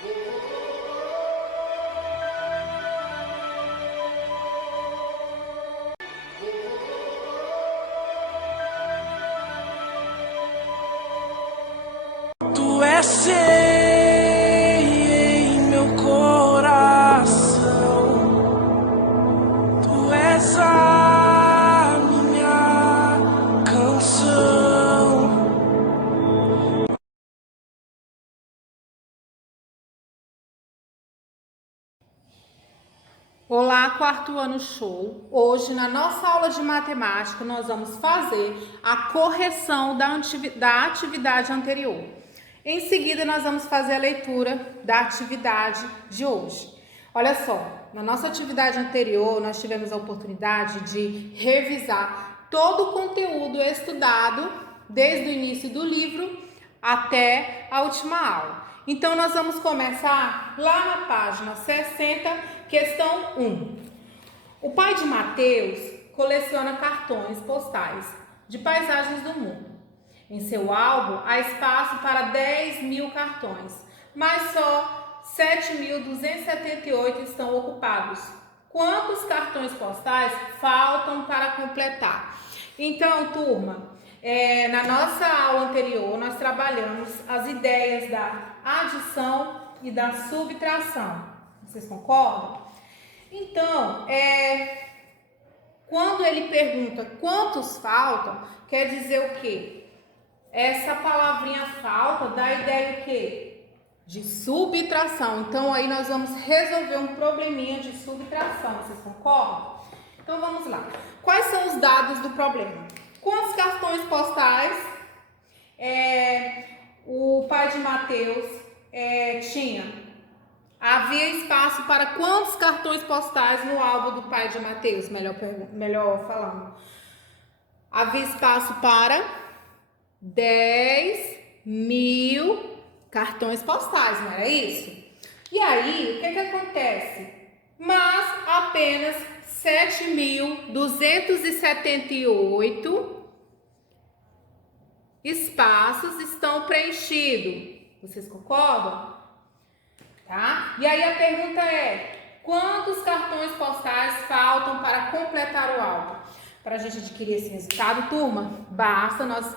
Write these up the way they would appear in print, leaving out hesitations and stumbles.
Tu és sei em meu coração, tu és a minha canção. Olá, quarto ano show! Hoje, na nossa aula de matemática, nós vamos fazer a correção da atividade anterior. Em seguida, nós vamos fazer a leitura da atividade de hoje. Olha só, na nossa atividade anterior, nós tivemos a oportunidade de revisar todo o conteúdo estudado desde o início do livro até a última aula. Então, nós vamos começar lá na página 60, questão 1. O pai de Mateus coleciona cartões postais de paisagens do mundo. Em seu álbum, há espaço para 10.000 cartões, mas só 7.278 estão ocupados. Quantos cartões postais faltam para completar? Então, turma, na nossa aula anterior, nós trabalhamos as ideias da adição e da subtração. Vocês concordam? Então, quando ele pergunta quantos faltam, quer dizer o quê? Essa palavrinha falta dá a ideia o quê? De subtração. Então, aí nós vamos resolver um probleminha de subtração. Vocês concordam? Então, vamos lá. Quais são os dados do problema? Quantos cartões postais o pai de Mateus tinha? Havia espaço para quantos cartões postais no álbum do pai de Mateus? Melhor falando. Havia espaço para 10.000 cartões postais, não era isso? E aí, o que acontece? Mas apenas 7.278 espaços estão preenchidos. Vocês concordam? Tá? E aí a pergunta é: quantos cartões postais faltam para completar o álbum? Para a gente adquirir esse resultado, turma, basta nós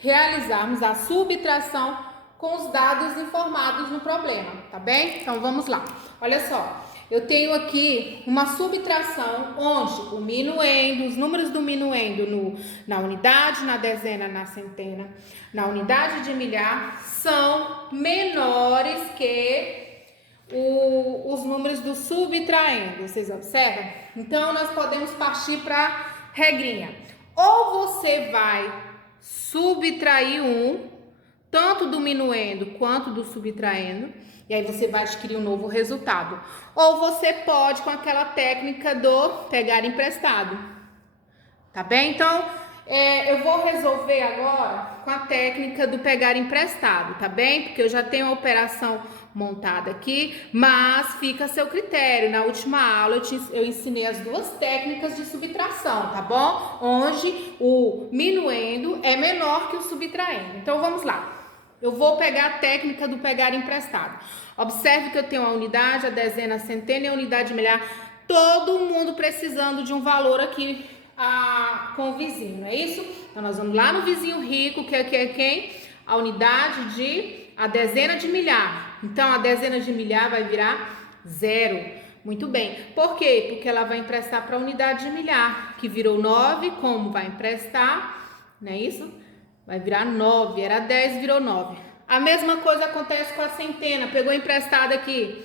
realizarmos a subtração com os dados informados no problema, tá bem? Então vamos lá. Olha só, eu tenho aqui uma subtração onde o minuendo, os números do minuendo na unidade, na dezena, na centena, na unidade de milhar são menores que os números do subtraendo. Vocês observam? Então nós podemos partir para regrinha. Ou você vai subtrair tanto do minuendo quanto do subtraendo, e aí você vai adquirir um novo resultado. Ou você pode com aquela técnica do pegar emprestado, tá bem? Então, eu vou resolver agora com a técnica do pegar emprestado, tá bem? Porque eu já tenho a operação montada aqui, mas fica a seu critério. Na última aula eu ensinei as duas técnicas de subtração, tá bom? Onde o minuendo é menor que o subtraendo. Então, vamos lá. Eu vou pegar a técnica do pegar emprestado. Observe que eu tenho a unidade, a dezena, a centena e a unidade de milhar. Todo mundo precisando de um valor aqui com o vizinho, não é isso? Então, nós vamos lá no vizinho rico, que aqui é quem? A dezena de milhar. Então, a dezena de milhar vai virar 0. Muito bem. Por quê? Porque ela vai emprestar para a unidade de milhar, que virou 9. Como vai emprestar? Não é isso? Vai virar 9. Era 10, virou 9. A mesma coisa acontece com a centena. Pegou emprestado aqui.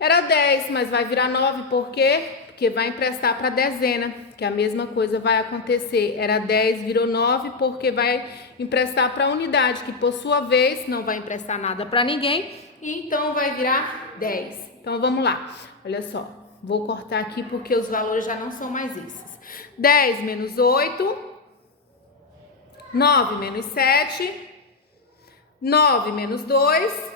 Era 10, mas vai virar 9. Por quê? Porque vai emprestar para a dezena, que a mesma coisa vai acontecer. Era 10, virou 9, porque vai emprestar para a unidade, que por sua vez não vai emprestar nada para ninguém, e então vai virar 10. Então vamos lá, olha só, vou cortar aqui porque os valores já não são mais esses. 10 menos 8, 9 menos 7, 9 menos 2,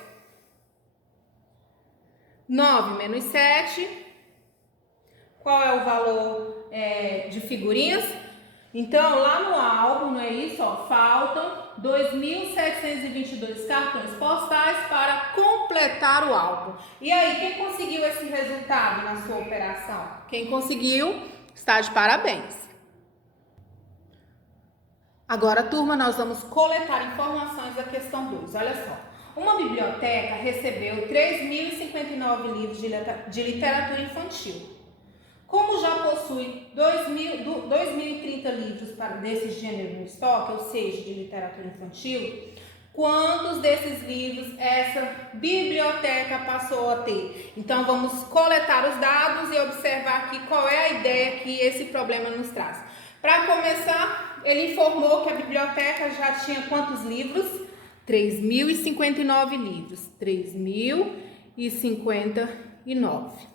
9 menos 7. Qual é o valor de figurinhas? Então, lá no álbum, não é isso? Ó, faltam 2.722 cartões postais para completar coletar o álbum. E aí, quem conseguiu esse resultado na sua operação? Quem conseguiu está de parabéns. Agora, turma, nós vamos coletar informações da questão 2. Olha só. Uma biblioteca recebeu 3.059 livros de literatura infantil. Como já possui 2.030 livros desse gênero no estoque, ou seja, de literatura infantil, quantos desses livros essa biblioteca passou a ter? Então, vamos coletar os dados e observar aqui qual é a ideia que esse problema nos traz. Para começar, ele informou que a biblioteca já tinha quantos livros? 3.059 livros. 3.059.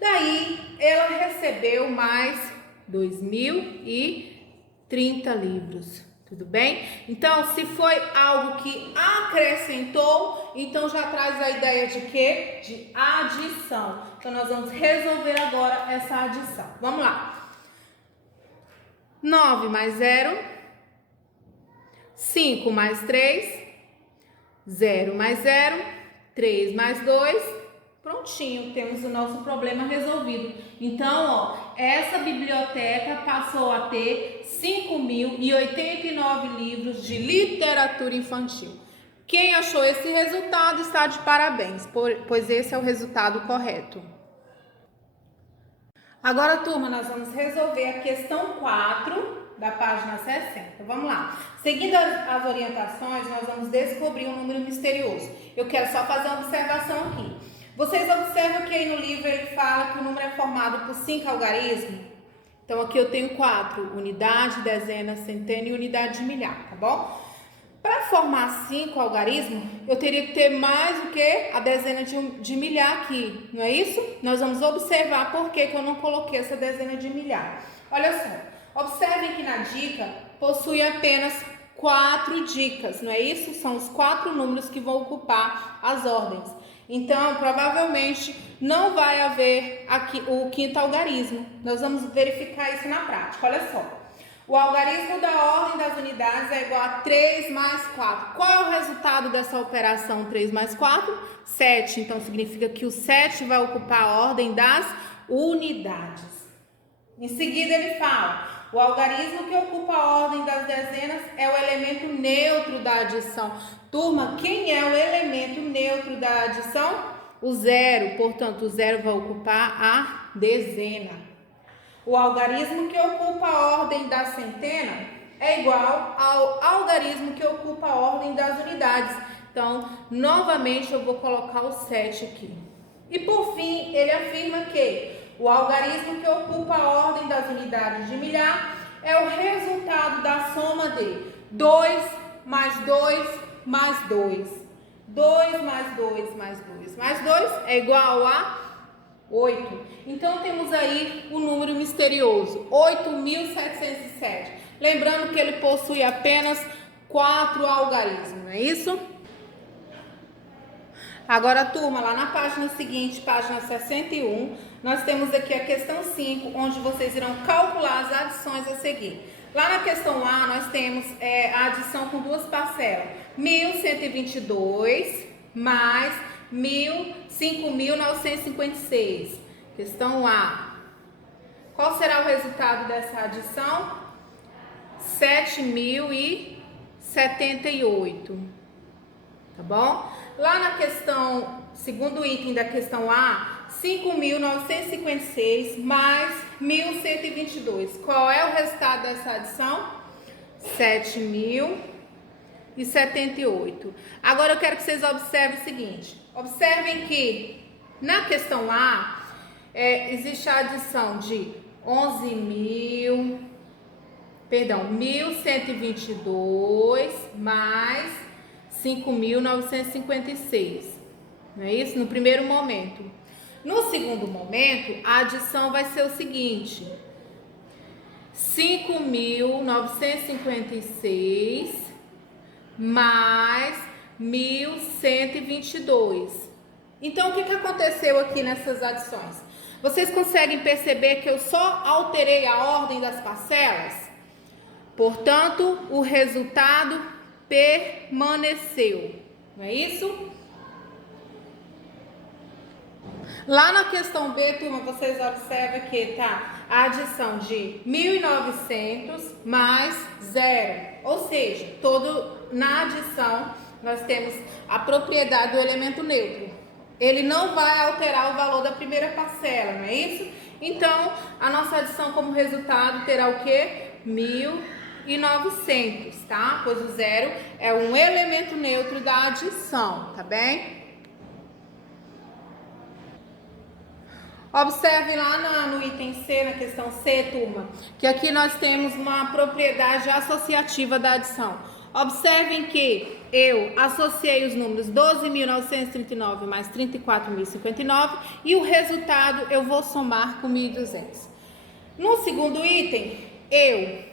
Daí, ela recebeu mais 2.030 livros. Tudo bem? Então, se foi algo que acrescentou, então já traz a ideia de quê? De adição. Então, nós vamos resolver agora essa adição. Vamos lá. 9 mais 0. 5 mais 3. 0 mais 0. 3 mais 2. Prontinho, temos o nosso problema resolvido. Então, ó, essa biblioteca passou a ter 5.089 livros de literatura infantil. Quem achou esse resultado está de parabéns, pois esse é o resultado correto. Agora, turma, nós vamos resolver a questão 4 da página 60. Vamos lá. Seguindo as orientações, nós vamos descobrir um número misterioso. Eu quero só fazer uma observação aqui. Vocês observam que aí no livro ele fala que o número é formado por 5 algarismos? Então, aqui eu tenho 4, unidade, dezena, centena e unidade de milhar, tá bom? Para formar 5 algarismos, eu teria que ter mais do que a dezena de milhar aqui, não é isso? Nós vamos observar por que eu não coloquei essa dezena de milhar. Olha só, observem que na dica possui apenas 4 dicas, não é isso? São os 4 números que vão ocupar as ordens. Então, provavelmente, não vai haver aqui o quinto algarismo. Nós vamos verificar isso na prática. Olha só. O algarismo da ordem das unidades é igual a 3 mais 4. Qual é o resultado dessa operação 3 mais 4? 7. Então, significa que o 7 vai ocupar a ordem das unidades. Em seguida, ele fala... O algarismo que ocupa a ordem das dezenas é o elemento neutro da adição. Turma, quem é o elemento neutro da adição? O 0, portanto, o 0 vai ocupar a dezena. O algarismo que ocupa a ordem da centena é igual ao algarismo que ocupa a ordem das unidades. Então, novamente, eu vou colocar o 7 aqui. E, por fim, ele afirma que o algarismo que ocupa a ordem das unidades de milhar é o resultado da soma de 2 mais 2 mais 2. 2 mais 2 mais 2 mais 2 é igual a 8. Então, temos aí o número misterioso, 8.707. Lembrando que ele possui apenas 4 algarismos, não é isso? Agora, turma, lá na página seguinte, página 61, nós temos aqui a questão 5, onde vocês irão calcular as adições a seguir. Lá na questão A, nós temos a adição com duas parcelas. 1.122 mais 5.956. Questão A. Qual será o resultado dessa adição? 7.078. Tá bom? Lá na questão, segundo item da questão A, 5.956 mais 1.122. Qual é o resultado dessa adição? 7.078. Agora eu quero que vocês observem o seguinte. Observem que na questão A, existe a adição de 1.122 mais 5.956, não é isso? No primeiro momento. No segundo momento, a adição vai ser o seguinte: 5.956 mais 1.122. Então, o que aconteceu aqui nessas adições? Vocês conseguem perceber que eu só alterei a ordem das parcelas? Portanto, o resultado permaneceu, não é isso? Lá na questão B, turma, vocês observam que tá a adição de 1.900 mais 0. Ou seja, na adição nós temos a propriedade do elemento neutro. Ele não vai alterar o valor da primeira parcela, não é isso? Então, a nossa adição como resultado terá o quê? 1.900, tá? Pois o 0 é um elemento neutro da adição, tá bem? Observe lá no item C, na questão C, turma, que aqui nós temos uma propriedade associativa da adição. Observem que eu associei os números 12.939 mais 34.059 e o resultado eu vou somar com 1.200. No segundo item, eu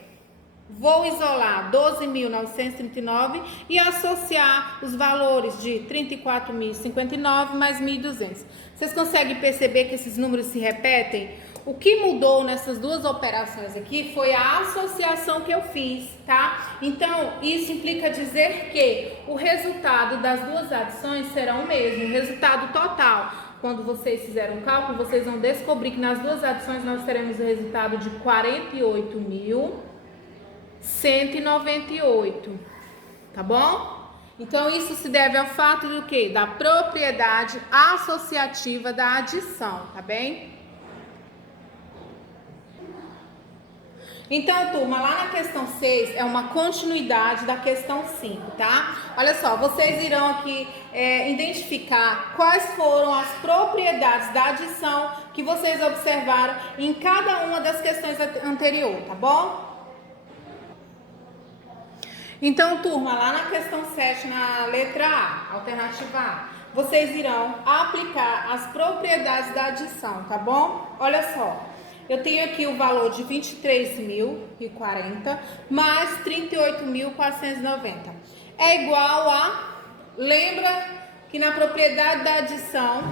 vou isolar 12.939 e associar os valores de 34.059 mais 1.200. Vocês conseguem perceber que esses números se repetem? O que mudou nessas duas operações aqui foi a associação que eu fiz, tá? Então, isso implica dizer que o resultado das duas adições será o mesmo, o resultado total. Quando vocês fizerem um cálculo, vocês vão descobrir que nas duas adições nós teremos o resultado de 48.198, tá bom? Então, isso se deve ao fato do quê? Da propriedade associativa da adição, tá bem? Então, turma, lá na questão 6 é uma continuidade da questão 5, tá? Olha só, vocês irão aqui identificar quais foram as propriedades da adição que vocês observaram em cada uma das questões anteriores, tá bom? Então, turma, lá na questão 7, na letra A, alternativa A, vocês irão aplicar as propriedades da adição, tá bom? Olha só, eu tenho aqui o valor de 23.040 mais 38.490. É igual a... Lembra que na propriedade da adição,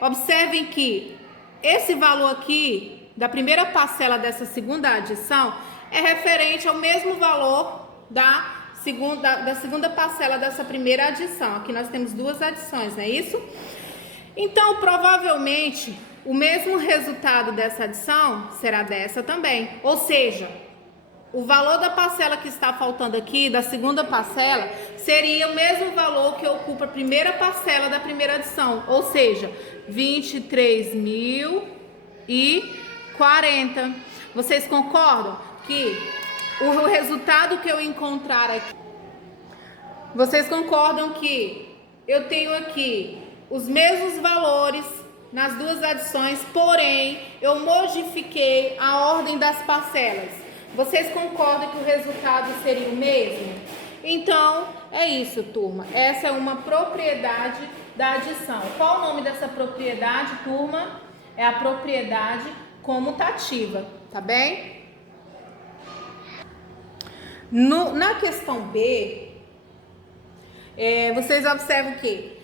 observem que esse valor aqui, da primeira parcela dessa segunda adição, é referente ao mesmo valor da segunda parcela dessa primeira adição. Aqui nós temos duas adições, não é isso? Então, provavelmente, o mesmo resultado dessa adição será dessa também. Ou seja, o valor da parcela que está faltando aqui, da segunda parcela, seria o mesmo valor que ocupa a primeira parcela da primeira adição. Ou seja, 23.040. Vocês concordam que o resultado que eu encontrar aqui... Vocês concordam que eu tenho aqui os mesmos valores nas duas adições, porém eu modifiquei a ordem das parcelas. Vocês concordam que o resultado seria o mesmo? Então, é isso, turma. Essa é uma propriedade da adição. Qual o nome dessa propriedade, turma? É a propriedade comutativa, tá bem? Na questão B, vocês observam que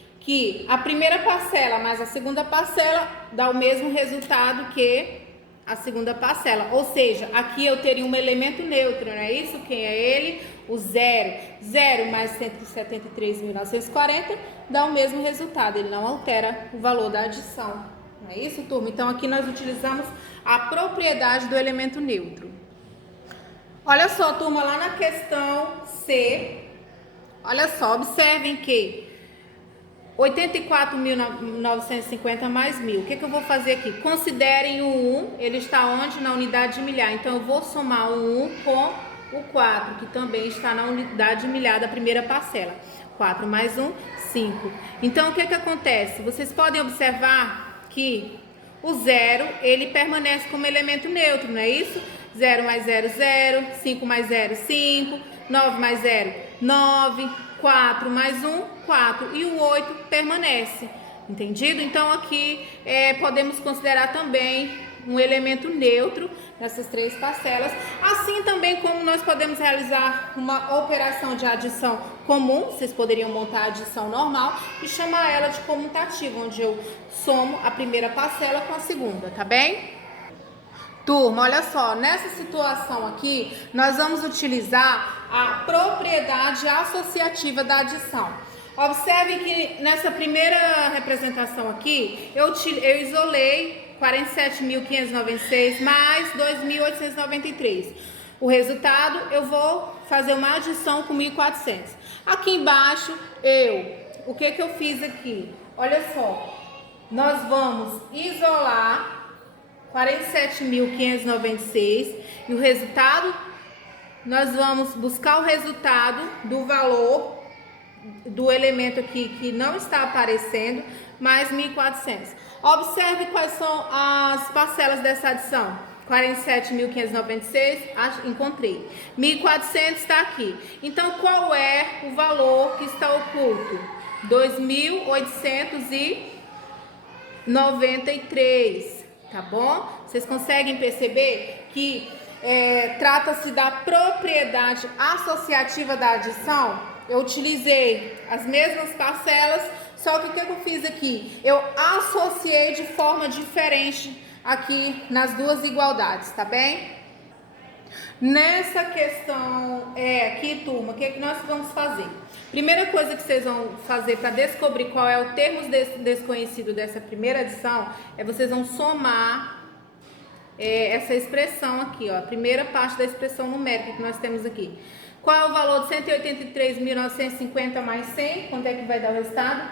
a primeira parcela mais a segunda parcela dá o mesmo resultado que a segunda parcela. Ou seja, aqui eu teria um elemento neutro, não é isso? Quem é ele? O 0. 0 mais 173.940 dá o mesmo resultado. Ele não altera o valor da adição. Não é isso, turma? Então, aqui nós utilizamos a propriedade do elemento neutro. Olha só, turma, lá na questão C, olha só, observem que 84.950 mais 1.000. O que eu vou fazer aqui? Considerem o 1, ele está onde? Na unidade de milhar. Então, eu vou somar o 1 com o 4, que também está na unidade de milhar da primeira parcela. 4 mais 1, 5. Então, o que acontece? Vocês podem observar que o 0, ele permanece como elemento neutro, não é isso? 0 mais 0, 0. 5 mais 0, 5. 9 mais 0, 9. 4 mais 1, 4. E o 8 permanece. Entendido? Então, aqui podemos considerar também um elemento neutro nessas três parcelas. Assim também como nós podemos realizar uma operação de adição comum. Vocês poderiam montar a adição normal e chamar ela de comutativa, onde eu somo a primeira parcela com a segunda, tá bem? Turma, olha só, nessa situação aqui, nós vamos utilizar a propriedade associativa da adição. Observe que nessa primeira representação aqui, eu isolei 47.596 mais 2.893. O resultado, eu vou fazer uma adição com 1.400. Aqui embaixo, o que eu fiz aqui? Olha só, nós vamos isolar 47.596 e o resultado, nós vamos buscar o resultado do valor do elemento aqui que não está aparecendo, mais 1.400. Observe quais são as parcelas dessa adição. 47.596, encontrei. 1.400 está aqui. Então, qual é o valor que está oculto? 2.893, tá bom? Vocês conseguem perceber que trata-se da propriedade associativa da adição? Eu utilizei as mesmas parcelas, só que o que eu fiz aqui? Eu associei de forma diferente aqui nas duas igualdades, tá bem? Nessa questão aqui, turma, o que nós vamos fazer? Primeira coisa que vocês vão fazer para descobrir qual é o termo desconhecido dessa primeira adição é vocês vão somar essa expressão aqui, ó, a primeira parte da expressão numérica que nós temos aqui. Qual é o valor de 183.950 mais 100? Quanto é que vai dar o resultado?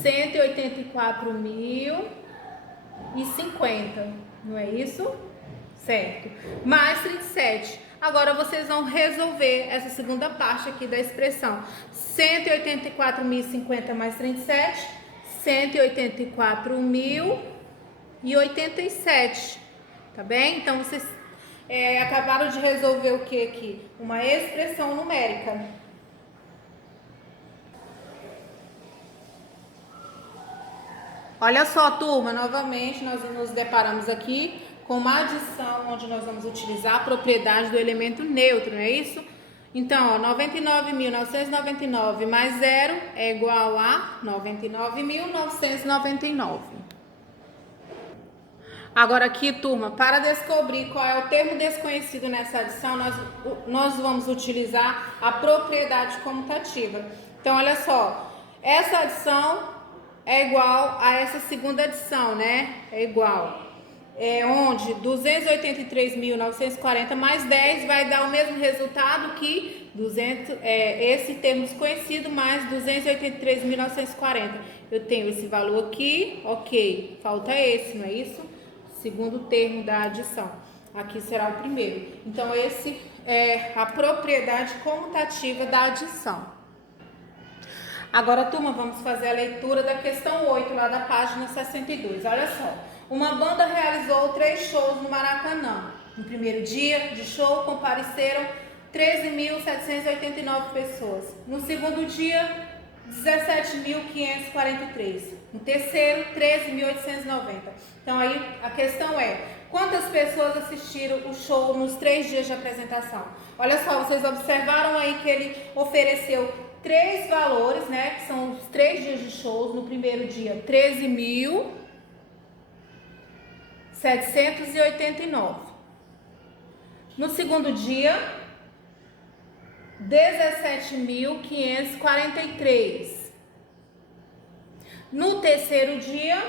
184.050, não é isso? Certo. Mais 37. Agora vocês vão resolver essa segunda parte aqui da expressão. 184.050 mais 37, 184.087. Tá bem? Então vocês acabaram de resolver o que aqui? Uma expressão numérica. Olha só, turma, novamente nós nos deparamos aqui com uma adição onde nós vamos utilizar a propriedade do elemento neutro, não é isso? Então, ó, 99.999 mais 0 é igual a 99.999. Agora aqui, turma, para descobrir qual é o termo desconhecido nessa adição, nós vamos utilizar a propriedade comutativa. Então, olha só, essa adição é igual a essa segunda adição, né? É igual. Onde 283.940 mais 10 vai dar o mesmo resultado que esse termo desconhecido mais 283.940. Eu tenho esse valor aqui, ok. Falta esse, não é isso? Segundo termo da adição. Aqui será o primeiro. Então, esse é a propriedade comutativa da adição. Agora, turma, vamos fazer a leitura da questão 8, lá da página 62. Olha só. Uma banda realizou 3 shows no Maracanã. No primeiro dia de show, compareceram 13.789 pessoas. No segundo dia, 17.543. No terceiro, 13.890. Então, aí a questão é: quantas pessoas assistiram o show nos 3 dias de apresentação? Olha só, vocês observaram aí que ele ofereceu 3 valores, né? Que são os 3 dias de shows. No primeiro dia, 13.789. No segundo dia, 17.543. No terceiro dia,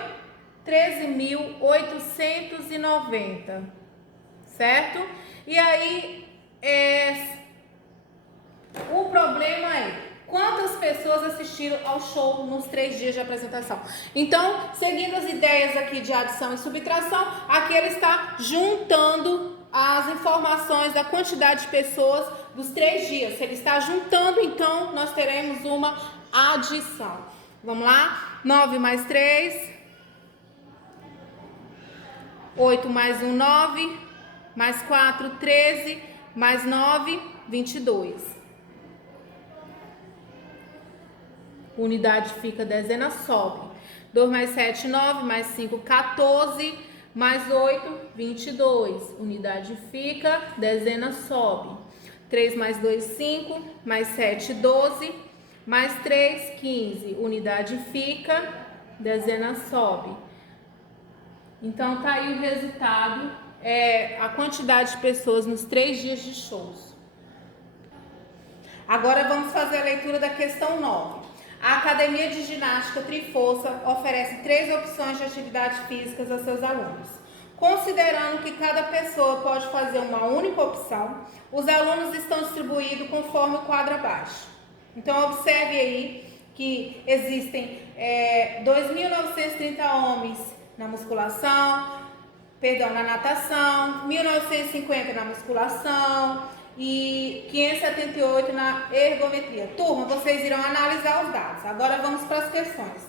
13.890, certo? E aí, o problema é quantas pessoas assistiram ao show nos 3 dias de apresentação. Então, seguindo as ideias aqui de adição e subtração, aqui ele está juntando as informações da quantidade de pessoas dos 3 dias. Se ele está juntando, então nós teremos uma adição. Vamos lá? 9 mais 3, 8 mais 1, 9, mais 4, 13, mais 9, 22. Unidade fica, dezena sobe. 2 mais 7, 9, mais 5, 14, mais 8, 22. Unidade fica, dezena sobe. 3 mais 2, 5, mais 7, 12, mais 3, 15. Unidade fica, dezena sobe. Então, tá aí o resultado, a quantidade de pessoas nos 3 dias de shows. Agora, vamos fazer a leitura da questão 9. A Academia de Ginástica Triforça oferece 3 opções de atividades físicas a seus alunos. Considerando que cada pessoa pode fazer uma única opção, os alunos estão distribuídos conforme o quadro abaixo. Então, observe aí que existem 2.930 homens na na natação, 1.950 na musculação e 578 na ergometria. Turma, vocês irão analisar os dados. Agora vamos para as questões.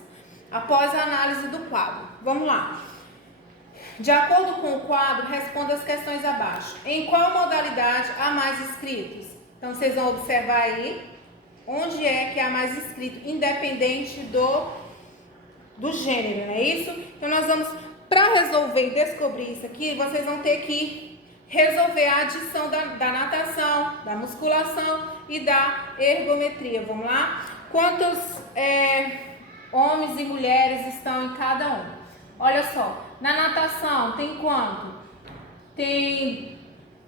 Após a análise do quadro, vamos lá. De acordo com o quadro, responda as questões abaixo. Em qual modalidade há mais inscritos? Então, vocês vão observar aí onde é que há mais inscrito, independente do gênero, não é isso? Então, nós vamos, para resolver e descobrir isso aqui, vocês vão ter que resolver a adição da natação, da musculação e da ergometria. Vamos lá? Quantos homens e mulheres estão em cada um? Olha só, na natação tem quanto? Tem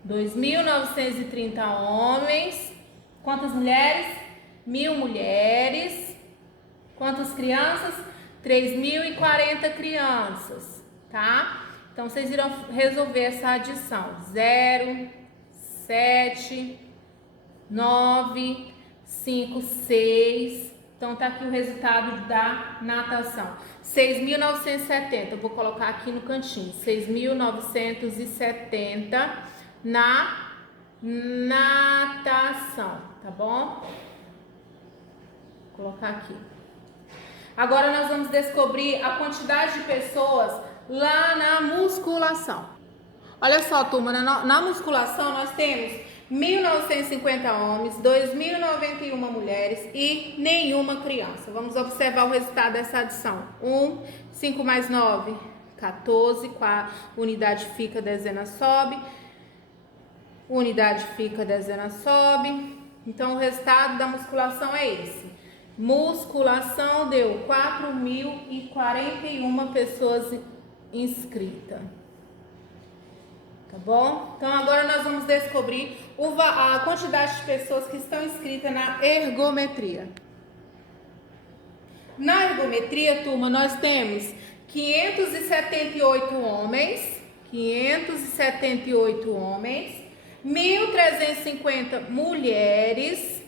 2.930 homens. Quantas mulheres? 1.000 mulheres. Quantas crianças? 3.040 crianças, tá? Então, vocês irão resolver essa adição. 0, 7, 9, 5, 6. Então, tá aqui o resultado da natação. 6.970. Eu vou colocar aqui no cantinho. 6.970 na natação, tá bom? Vou colocar aqui. Agora nós vamos descobrir a quantidade de pessoas lá na musculação. Olha só, turma, na musculação nós temos 1.950 homens, 2.091 mulheres e nenhuma criança. Vamos observar o resultado dessa adição. 5 mais 9, 14, unidade fica, dezena sobe. Unidade fica, dezena sobe. Então, o resultado da musculação é esse. Musculação deu 4.041 pessoas inscritas. Tá bom? Então, agora nós vamos descobrir a quantidade de pessoas que estão inscritas na ergometria. Na ergometria, turma, nós temos 578 homens, 1.350 mulheres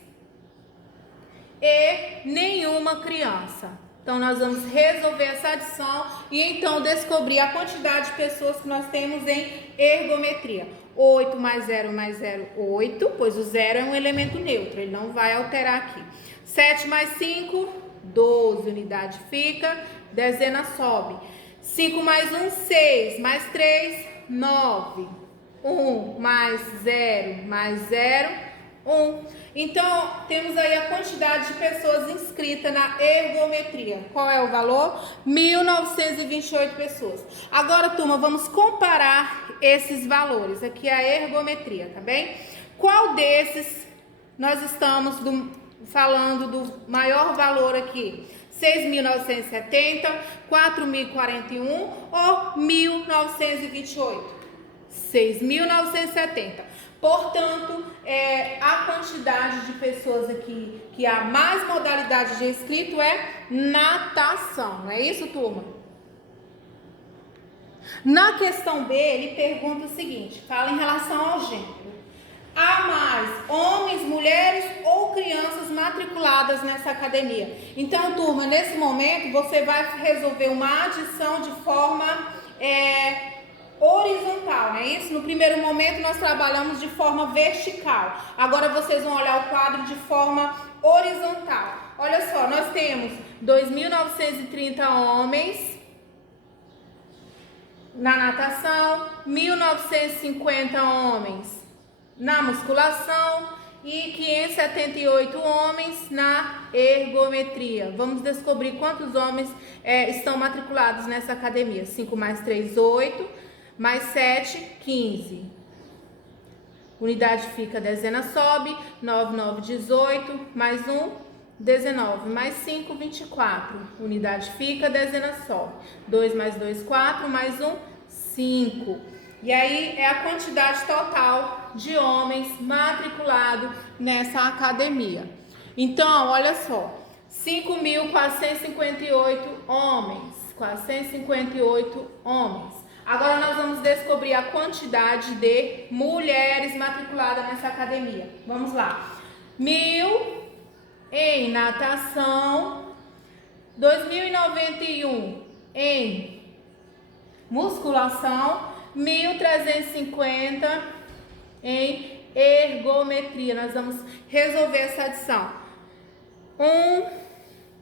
e nenhuma criança. Então, nós vamos resolver essa adição e então descobrir a quantidade de pessoas que nós temos em ergometria. 8 mais 0 mais 0, 8, pois o 0 é um elemento neutro, ele não vai alterar aqui. 7 mais 5, 12, unidade fica, dezena sobe. 5 mais 1, 6, mais 3, 9. 1 mais 0 mais 0, 1. Então, temos aí a quantidade de pessoas inscritas na ergometria. Qual é o valor? 1.928 pessoas. Agora, turma, vamos comparar esses valores. Aqui é a ergometria, tá bem? Qual desses nós estamos falando do maior valor aqui? 6.970, 4.041 ou 1.928? 6.970. Portanto, a quantidade de pessoas aqui que há mais modalidade de inscrito é natação, não é isso, turma? Na questão B, ele pergunta o seguinte, fala em relação ao gênero. Há mais homens, mulheres ou crianças matriculadas nessa academia? Então, turma, nesse momento, você vai resolver uma adição de forma horizontal, não é isso? No primeiro momento nós trabalhamos de forma vertical. Agora vocês vão olhar o quadro de forma horizontal. Olha só, nós temos 2.930 homens na natação, 1.950 homens na musculação e 578 homens na ergometria. Vamos descobrir quantos homens estão matriculados nessa academia. 5 mais 3, 8. Mais 7, 15. Unidade fica, dezena sobe. 9, 9, 18. Mais 1, 19. Mais 5, 24. Unidade fica, dezena sobe. 2 mais 2, 4. Mais 1, 5. E aí é a quantidade total de homens matriculados nessa academia. Então, olha só. 5.458 homens. 458 homens. Agora nós vamos descobrir a quantidade de mulheres matriculadas nessa academia. Vamos lá. 1.000 em natação, 2.091 em musculação, 1.350 em ergometria. Nós vamos resolver essa adição.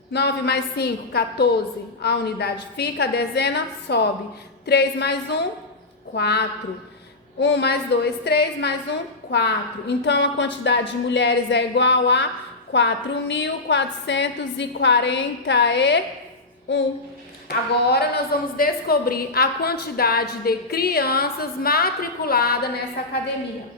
9 mais 5, 14. A unidade fica, a dezena sobe. 3 mais 1, 4. 1 mais 2, 3 mais 1, 4. Então, a quantidade de mulheres é igual a 4.441. Agora, nós vamos descobrir a quantidade de crianças matriculadas nessa academia.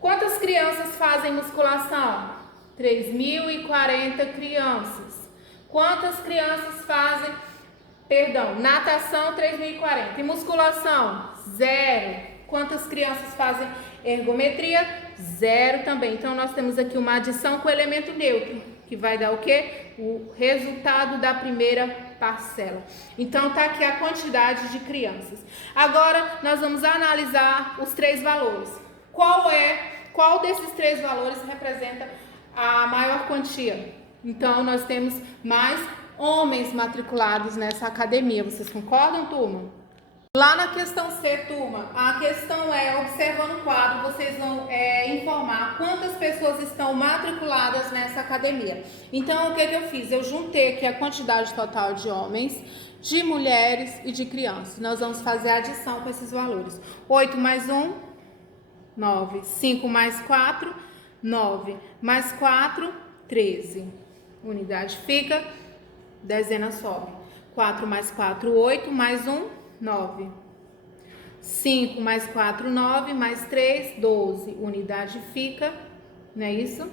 Quantas crianças fazem musculação? 3.040 crianças. Quantas crianças fazem, natação 3.040. E musculação? 0. Quantas crianças fazem ergometria? 0 também. Então, nós temos aqui uma adição com elemento neutro, que vai dar o quê? O resultado da primeira parcela. Então, tá aqui a quantidade de crianças. Agora, nós vamos analisar os 3 valores. Qual desses 3 valores representa a maior quantia? Então, nós temos mais homens matriculados nessa academia. Vocês concordam, turma? Lá na questão C, turma, a questão é, observando o quadro, vocês vão informar quantas pessoas estão matriculadas nessa academia. Então, o que eu fiz? Eu juntei aqui a quantidade total de homens, de mulheres e de crianças. Nós vamos fazer a adição com esses valores. 8 mais 1, 9. 5 mais 4, 9. Mais 4, 13. Unidade fica, dezena sobe. 4 mais 4, 8, mais 1, 9. 5 mais 4, 9, mais 3, 12. Unidade fica, não é isso?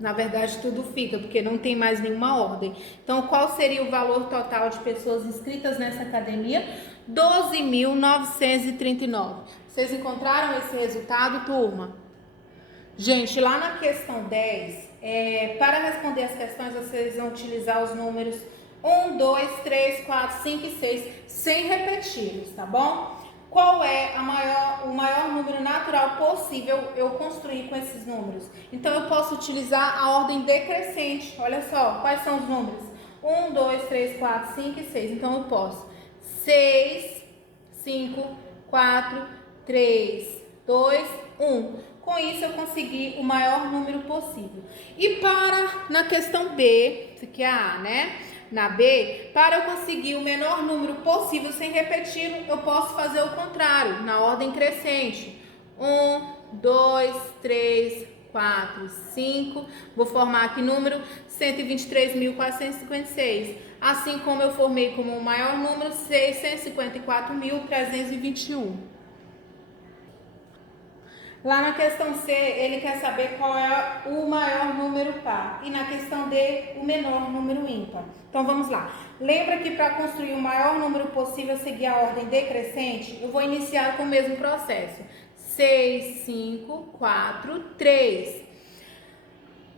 Na verdade, tudo fica, porque não tem mais nenhuma ordem. Então, qual seria o valor total de pessoas inscritas nessa academia? 12.939. Vocês encontraram esse resultado, turma? Gente, lá na questão 10, para responder as questões, vocês vão utilizar os números 1, 2, 3, 4, 5 e 6, sem repeti-los, tá bom? Qual é o maior número natural possível eu construir com esses números? Então, eu posso utilizar a ordem decrescente. Olha só, quais são os números? 1, 2, 3, 4, 5 e 6. Então, eu posso 6, 5, 4, 3, 2, 1. Com isso, eu consegui o maior número possível. E na questão B, isso aqui é a A, né? Na B, para eu conseguir o menor número possível sem repetir, eu posso fazer o contrário, na ordem crescente. 1, 2, 3, 4, 5. Vou formar aqui número 123.456. Assim como eu formei como o maior número 654.321. Lá na questão C, ele quer saber qual é o maior número par. E na questão D, o menor número ímpar. Então, vamos lá. Lembra que para construir o maior número possível, seguir a ordem decrescente, eu vou iniciar com o mesmo processo. 6, 5, 4, 3.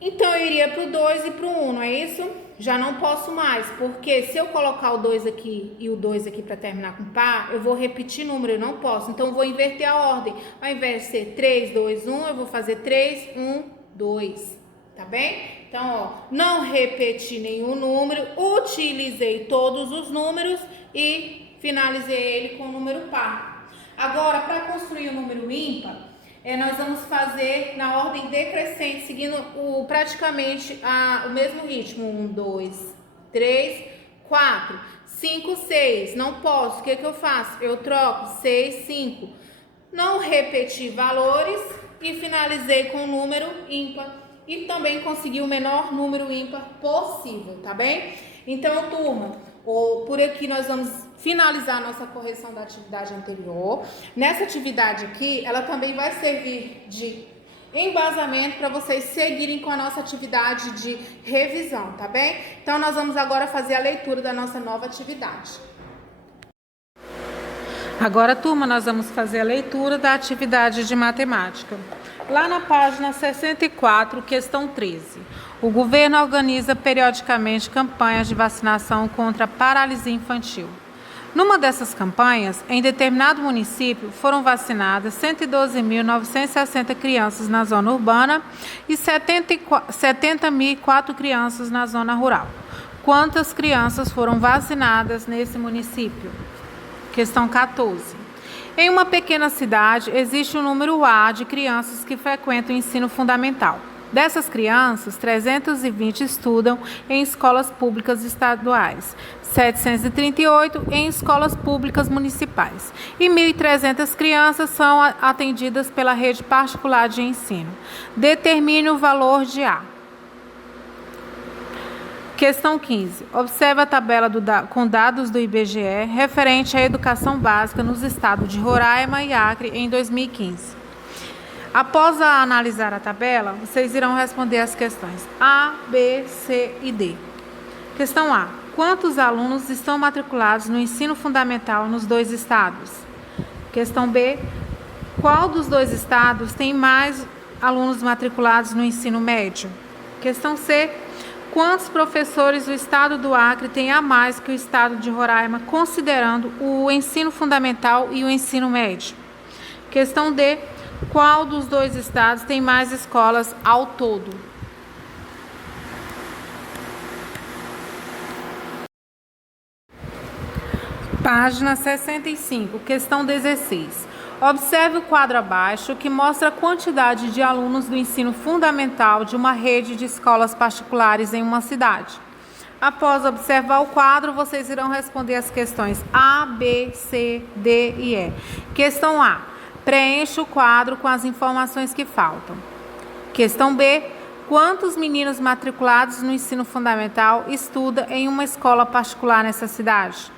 Então, eu iria para o 2 e para o 1, não é isso? Já não posso mais, porque se eu colocar o 2 aqui e o 2 aqui para terminar com par, eu vou repetir número, eu não posso. Então, eu vou inverter a ordem. Ao invés de ser 3, 2, 1, eu vou fazer 3, 1, 2. Tá bem? Então, ó, não repeti nenhum número, utilizei todos os números e finalizei ele com o número par. Agora, para construir o número ímpar, nós vamos fazer na ordem decrescente, seguindo praticamente o mesmo ritmo. 1, 2, 3, 4, 5, 6. Não posso. O que eu faço? Eu troco 6, 5. Não repeti valores e finalizei com o número ímpar. E também consegui o menor número ímpar possível, tá bem? Então, turma, por aqui nós vamos finalizar a nossa correção da atividade anterior. Nessa atividade aqui, ela também vai servir de embasamento para vocês seguirem com a nossa atividade de revisão, tá bem? Então, nós vamos agora fazer a leitura da nossa nova atividade. Agora, turma, nós vamos fazer a leitura da atividade de matemática. Lá na página 64, questão 13. O governo organiza periodicamente campanhas de vacinação contra a paralisia infantil. Numa dessas campanhas, em determinado município, foram vacinadas 112.960 crianças na zona urbana e 70.004 crianças na zona rural. Quantas crianças foram vacinadas nesse município? Questão 14. Em uma pequena cidade, existe um número A de crianças que frequentam o ensino fundamental. Dessas crianças, 320 estudam em escolas públicas estaduais, 738 em escolas públicas municipais e 1.300 crianças são atendidas pela rede particular de ensino. Determine o valor de A. Questão 15. Observe a tabela com dados do IBGE referente à educação básica nos estados de Roraima e Acre em 2015. Após analisar a tabela, vocês irão responder as questões A, B, C e D. Questão A. Quantos alunos estão matriculados no ensino fundamental nos dois estados? Questão B. Qual dos dois estados tem mais alunos matriculados no ensino médio? Questão C. Quantos professores o estado do Acre tem a mais que o estado de Roraima, considerando o ensino fundamental e o ensino médio? Questão D. Qual dos dois estados tem mais escolas ao todo? Página 65, questão 16. Observe o quadro abaixo que mostra a quantidade de alunos do ensino fundamental de uma rede de escolas particulares em uma cidade. Após observar o quadro, vocês irão responder as questões A, B, C, D e E. Questão A. Preencha o quadro com as informações que faltam. Questão B. Quantos meninos matriculados no ensino fundamental estudam em uma escola particular nessa cidade?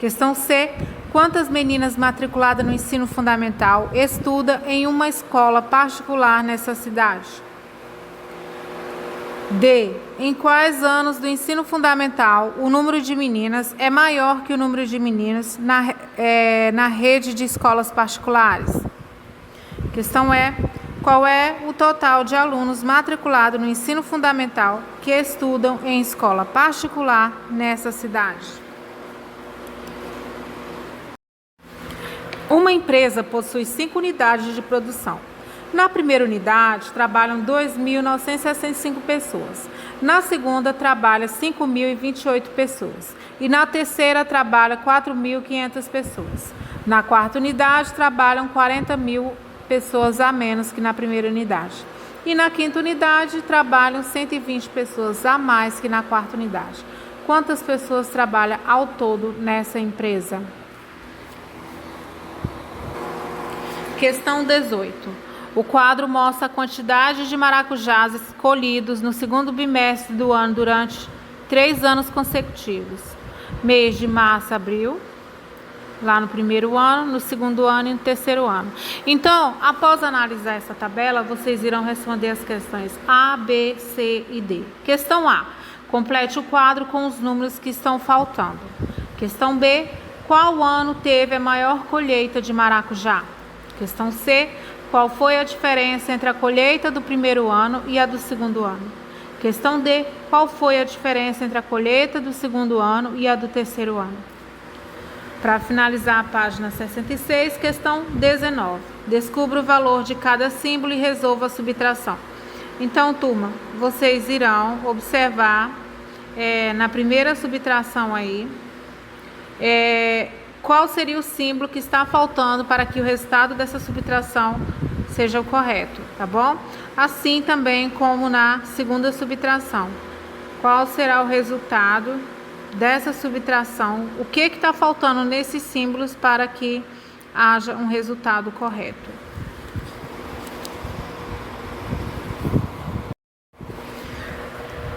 Questão C. Quantas meninas matriculadas no ensino fundamental estudam em uma escola particular nessa cidade? D. Em quais anos do ensino fundamental o número de meninas é maior que o número de meninos na rede de escolas particulares? Questão E. Qual é o total de alunos matriculados no ensino fundamental que estudam em escola particular nessa cidade? Uma empresa possui 5 unidades de produção. Na primeira unidade, trabalham 2.965 pessoas. Na segunda, trabalham 5.028 pessoas. E na terceira, trabalham 4.500 pessoas. Na quarta unidade, trabalham 40.000 pessoas a menos que na primeira unidade. E na quinta unidade, trabalham 120 pessoas a mais que na quarta unidade. Quantas pessoas trabalham ao todo nessa empresa? Questão 18. O quadro mostra a quantidade de maracujás colhidos no segundo bimestre do ano durante 3 anos consecutivos. Mês de março a abril, lá no primeiro ano, no segundo ano e no terceiro ano. Então, após analisar essa tabela, vocês irão responder as questões A, B, C e D. Questão A. Complete o quadro com os números que estão faltando. Questão B. Qual ano teve a maior colheita de maracujá? Questão C. Qual foi a diferença entre a colheita do primeiro ano e a do segundo ano? Questão D. Qual foi a diferença entre a colheita do segundo ano e a do terceiro ano? Para finalizar a página 66, questão 19. Descubra o valor de cada símbolo e resolva a subtração. Então, turma, vocês irão observar na primeira subtração aí, qual seria o símbolo que está faltando para que o resultado dessa subtração seja o correto, tá bom? Assim também como na segunda subtração. Qual será o resultado dessa subtração? O que está faltando nesses símbolos para que haja um resultado correto?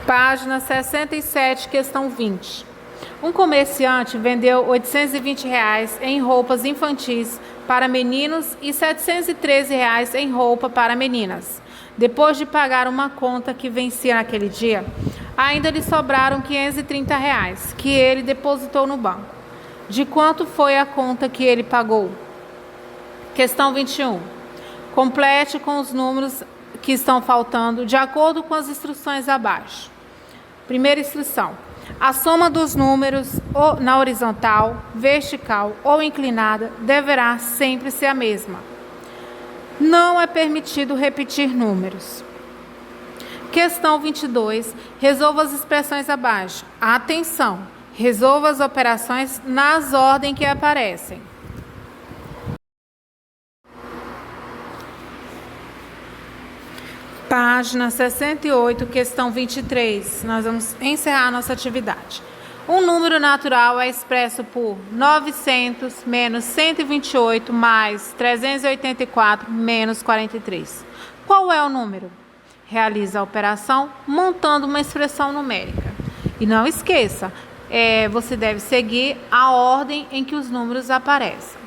Página 67, questão 20. Um comerciante vendeu R$ 820 em roupas infantis para meninos e R$ 713 em roupa para meninas. Depois de pagar uma conta que vencia naquele dia, ainda lhe sobraram R$ 530 que ele depositou no banco. De quanto foi a conta que ele pagou? Questão 21. Complete com os números que estão faltando de acordo com as instruções abaixo. Primeira instrução: a soma dos números na horizontal, vertical ou inclinada deverá sempre ser a mesma. Não é permitido repetir números. Questão 22. Resolva as expressões abaixo. Atenção! Resolva as operações nas ordem que aparecem. Página 68, questão 23. Nós vamos encerrar a nossa atividade. Um número natural é expresso por 900 menos 128 mais 384 menos 43. Qual é o número? Realize a operação montando uma expressão numérica. E não esqueça, você deve seguir a ordem em que os números aparecem.